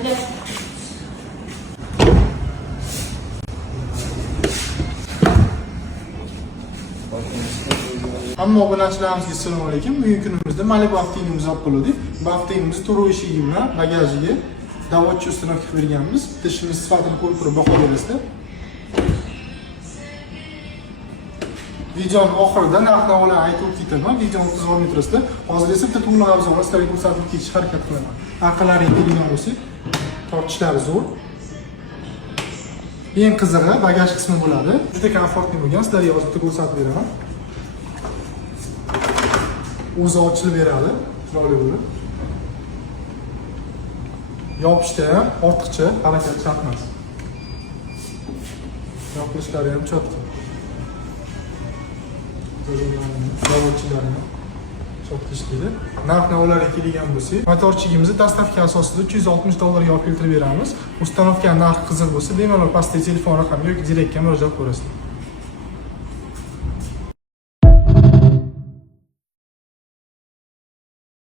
Hamma obunachilarimizga assalomu alaykum. Bugungi kunimizda Malibu avtomobilimizni olib qo'ydik. Bu avtomobilimizni to'rov eshigi bilan bagajiga davodchi uстановка berganmiz. Bitta ishimiz sifatini ko'rib turib baho berasizlar. Videoning oxirida narx-navolarni aytib ketaman. Videoni o'tkazib olmay turasizlar. Hozir esa bitta to'g'ri arzon sizlarga ko'rsatib ketishga harakat qilaman. Aqllaring kelgan bo'lsa, tortishlari zo'r. Eng qizig'i bagaj qismi bo'ladi. Juda komfortli bo'lgan. Sizlarga hozir bitta ko'rsatib beraman. O'zi ochilib beradi, chiroyli bo'lib. Yopishda ham ortiqcha harakat shart emas. Yopilishlari ham chotki. Zavodchilarni chotki ishlaydi. Narx-navolarga kelgan bo'lsak, motorchigimizni dastavka asosida $360 olib keltirib beramiz. Ustanovka narxi qiziq bo'lsa, bemalol pastda telefon raqami yoki direktga murojaat qilasiz.